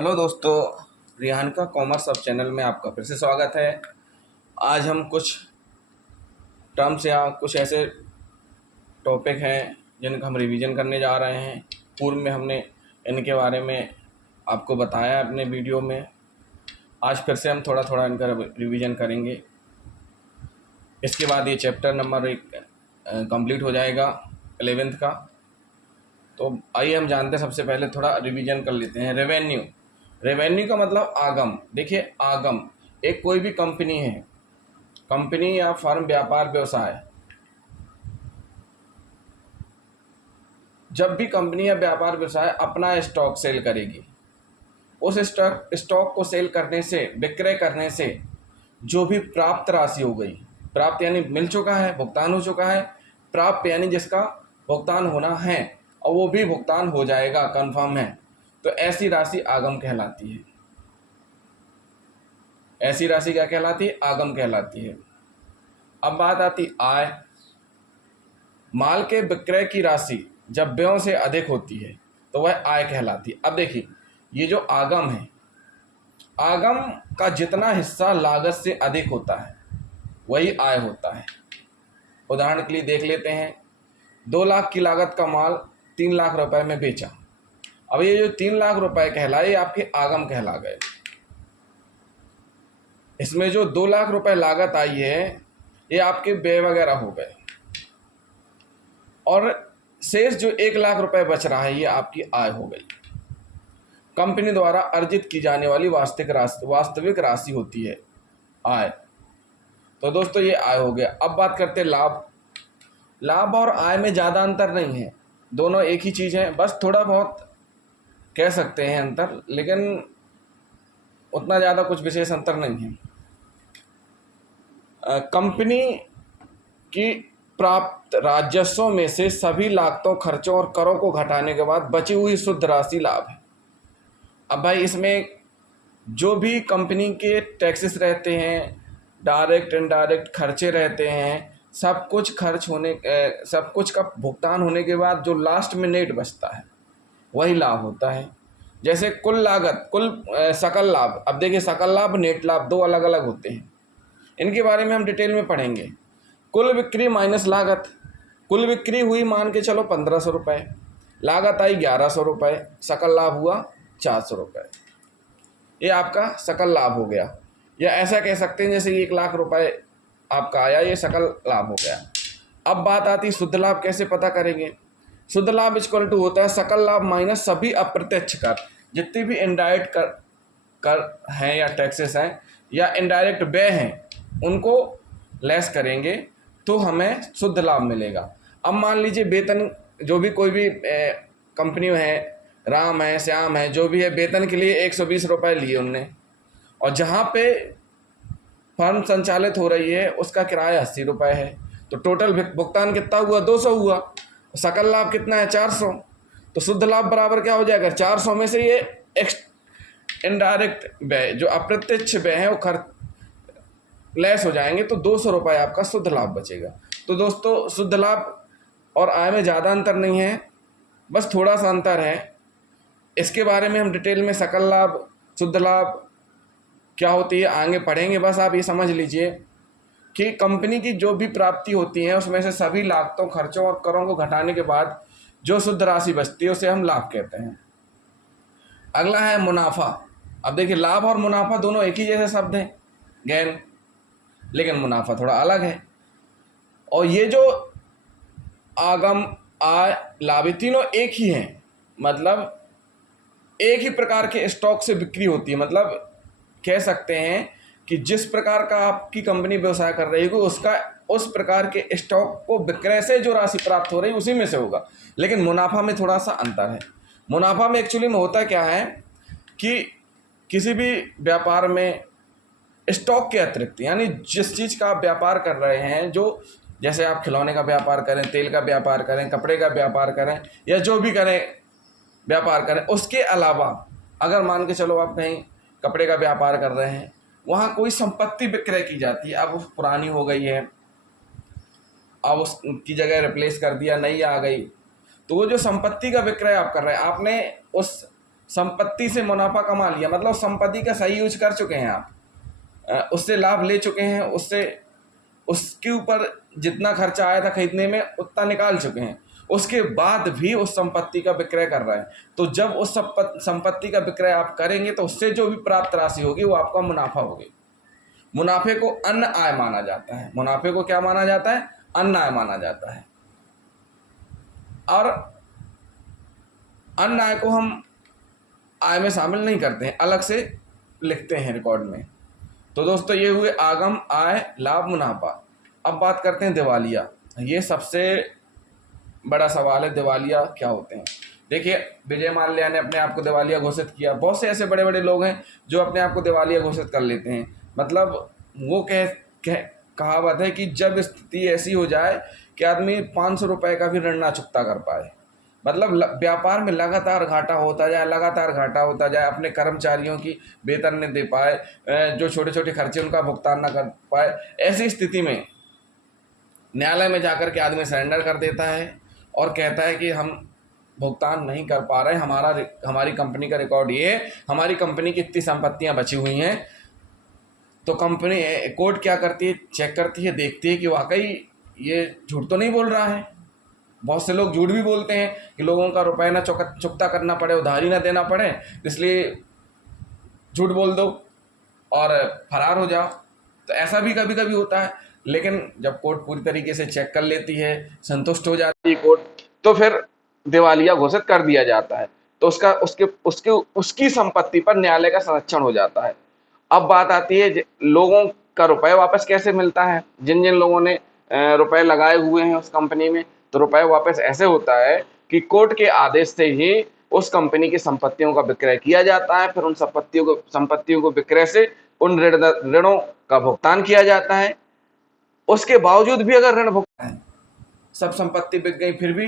Hello दोस्तों, रिहान का commerce अब चैनल में आपका फिर से स्वागत है। आज हम कुछ टर्म्स या कुछ ऐसे टॉपिक हैं जिनका हम रिवीजन करने जा रहे हैं। पूर्व में हमने इनके बारे में आपको बताया अपने वीडियो में। आज फिर से हम थोड़ा थोड़ा इनका रिवीजन करेंगे। इसके बाद ये चैप्टर नंबर 1 कंप्लीट हो जाएगा 11th का। तो आइए हम जानते हैं, सबसे पहले थोड़ा रिवीजन कर लेते हैं। रेवेन्यू, रेवेन्यू का मतलब आगम। देखिए, आगम एक कोई भी कंपनी है, कंपनी या फर्म, व्यापार, व्यवसाय, जब भी कंपनी या व्यापार व्यवसाय अपना स्टॉक सेल करेगी, उस स्टॉक को सेल करने से, विक्रय करने से जो भी प्राप्त राशि हो गई, प्राप्त यानी मिल चुका है, भुगतान हो चुका है, प्राप्त यानी जिसका भुगतान होना है और वो भी भुगतान हो जाएगा, कंफर्म है, तो ऐसी राशि आगम कहलाती है। ऐसी राशि क्या कहलाती है? आगम कहलाती है। अब बात आती आय। माल के विक्रय की राशि जब व्ययों से अधिक होती है तो वह आय कहलाती है। अब देखिए, ये जो आगम है, आगम का जितना हिस्सा लागत से अधिक होता है वही आय होता है। उदाहरण के लिए देख लेते हैं, 2 लाख की लागत का माल 3 लाख रुपए में बेचा। अब ये जो 3 लाख रुपए कहलाए, ये आपके आगम कहला गए। इसमें जो 2 लाख रुपए लागत आई है, ये आपके व्यय वगैरह हो गए, और शेष जो 1 लाख रुपए बच रहा है, ये आपकी आय हो गई। कंपनी द्वारा अर्जित की जाने वाली वास्तविक राशि होती है आय। तो दोस्तों, ये आय हो गया। अब बात करते हैं लाभ। लाभ और आय में ज़्यादा अंतर नहीं है, दोनों एक ही चीज़ है, बस थोड़ा बहुत कह सकते हैं अंतर, लेकिन उतना ज़्यादा कुछ विशेष अंतर नहीं है। कंपनी की प्राप्त राजस्व में से सभी लागतों, खर्चों और करों को घटाने के बाद बची हुई शुद्ध राशि लाभ है। अब भाई, इसमें जो भी कंपनी के टैक्सेस रहते हैं, डायरेक्ट इनडायरेक्ट खर्चे रहते हैं, सब कुछ खर्च होने, सब कुछ का भुगतान होने के बाद जो लास्ट में नेट बचता है वही लाभ होता है। जैसे कुल लागत, सकल लाभ। अब देखिए, सकल लाभ, नेट लाभ दो अलग अलग होते हैं। इनके बारे में हम डिटेल में पढ़ेंगे। कुल बिक्री माइनस लागत। कुल बिक्री हुई, मान के चलो 1500 रुपये, लागत आई 1100 रुपये, सकल लाभ हुआ 400 रुपये। ये आपका सकल लाभ हो गया। या ऐसा कह सकते हैं जैसे 1 लाख रुपए आपका आया, ये सकल लाभ हो गया। अब बात आती शुद्ध लाभ कैसे पता करेंगे। शुद्ध लाभ इक्वल टू होता है सकल लाभ माइनस सभी अप्रत्यक्ष कर, जितने भी इनडायरेक्ट कर हैं या टैक्सेस हैं या इनडायरेक्ट व्यय हैं, उनको लेस करेंगे तो हमें शुद्ध लाभ मिलेगा। अब मान लीजिए वेतन, जो भी कोई भी कंपनी है, राम है, श्याम है, जो भी है, वेतन के लिए 120 रुपये लिए उनने, और जहाँ पे फर्म संचालित हो रही है उसका किराया 80 रुपये है, तो टोटल भुगतान कितना हुआ? 200 हुआ। सकल लाभ कितना है? 400। तो शुद्ध लाभ बराबर क्या हो जाएगा? 400 में से ये इनडायरेक्ट व्यय, जो अप्रत्यक्ष व्यय है, वो खर्च लेस हो जाएंगे, तो 200 रुपये आपका शुद्ध लाभ बचेगा। तो दोस्तों, शुद्ध लाभ और आय में ज़्यादा अंतर नहीं है, बस थोड़ा सा अंतर है। इसके बारे में हम डिटेल में सकल लाभ, शुद्ध लाभ क्या होती है आगे पढ़ेंगे। बस आप ये समझ लीजिए कि कंपनी की जो भी प्राप्ति होती है उसमें से सभी लागतों, खर्चों और करों को घटाने के बाद जो शुद्ध राशि बचती है उसे हम लाभ कहते हैं। अगला है मुनाफा। अब देखिए, लाभ और मुनाफा दोनों एक ही जैसे शब्द हैं, गेन, लेकिन मुनाफा थोड़ा अलग है। और ये जो आगम, आय, लाभ, ये तीनों एक ही हैं, मतलब एक ही प्रकार के स्टॉक से बिक्री होती है। मतलब कह सकते हैं कि जिस प्रकार का आपकी कंपनी व्यवसाय कर रही होगी, उसका उस प्रकार के स्टॉक को विक्रय से जो राशि प्राप्त हो रही है उसी में से होगा। लेकिन मुनाफा में थोड़ा सा अंतर है। मुनाफा में एक्चुअली में होता क्या है कि किसी भी व्यापार में स्टॉक के अतिरिक्त, यानी जिस चीज़ का आप व्यापार कर रहे हैं, जो जैसे आप खिलौने का व्यापार करें, तेल का व्यापार करें, कपड़े का व्यापार करें, या जो भी करें व्यापार करें, उसके अलावा अगर मान के चलो आप कहीं कपड़े का व्यापार कर रहे हैं, वहाँ कोई संपत्ति विक्रय की जाती है, अब वो पुरानी हो गई है, अब उसकी जगह रिप्लेस कर दिया, नई आ गई, तो वो जो संपत्ति का विक्रय आप कर रहे हैं, आपने उस संपत्ति से मुनाफा कमा लिया, मतलब संपत्ति का सही यूज कर चुके हैं आप, उससे लाभ ले चुके हैं, उससे उसके ऊपर जितना खर्चा आया था खरीदने में उतना निकाल चुके हैं, उसके बाद भी उस संपत्ति का विक्रय कर रहे हैं। तो जब उस संपत्ति का विक्रय आप करेंगे तो उससे जो भी प्राप्त राशि होगी वो आपका मुनाफा होगी। मुनाफे को अन्य आय माना जाता है। मुनाफे को क्या माना जाता है? अन्य आय माना जाता है। और अन्य आय को हम आय में शामिल नहीं करते हैं, अलग से लिखते हैं रिकॉर्ड में। तो दोस्तों ये हुए आगम, आय, लाभ, मुनाफा। अब बात करते हैं दिवालिया। ये सबसे बड़ा सवाल है, दिवालिया क्या होते हैं। देखिए, विजय माल्या ने अपने आप को दिवालिया घोषित किया। बहुत से ऐसे बड़े बड़े लोग हैं जो अपने आप को दिवालिया घोषित कर लेते हैं। मतलब वो कहावत है कि जब स्थिति ऐसी हो जाए कि आदमी 500 रुपये का भी ऋण ना चुकता कर पाए, मतलब व्यापार में लगातार घाटा होता जाए, लगातार घाटा होता जाए, अपने कर्मचारियों की वेतन नहीं दे पाए, जो छोटे छोटे खर्चे उनका भुगतान ना कर पाए, ऐसी स्थिति में न्यायालय में जाकर के आदमी सरेंडर कर देता है और कहता है कि हम भुगतान नहीं कर पा रहे, हमारी कंपनी का रिकॉर्ड ये है, हमारी कंपनी की इतनी संपत्तियां बची हुई हैं। तो कंपनी, कोर्ट क्या करती है? चेक करती है, देखती है कि वाकई ये झूठ तो नहीं बोल रहा है। बहुत से लोग झूठ भी बोलते हैं कि लोगों का रुपए ना चुकता करना पड़े, उधारी ना देना पड़े, इसलिए झूठ बोल दो और फरार हो जाओ। तो ऐसा भी कभी कभी होता है। लेकिन जब कोर्ट पूरी तरीके से चेक कर लेती है, संतुष्ट हो जाती है कोर्ट, तो फिर दिवालिया घोषित कर दिया जाता है। तो उसकी संपत्ति पर न्यायालय का संरक्षण हो जाता है। अब बात आती है लोगों का रुपए वापस कैसे मिलता है। जिन जिन लोगों ने रुपए लगाए हुए हैं उस कंपनी में, तो रुपए वापस ऐसे होता है कि कोर्ट के आदेश से ही उस कंपनी की संपत्तियों का विक्रय किया जाता है। फिर उन संपत्तियों को विक्रय से उन ऋणों का भुगतान किया जाता है। उसके बावजूद भी अगर ऋण भुगतान, सब संपत्ति बिक गई, फिर भी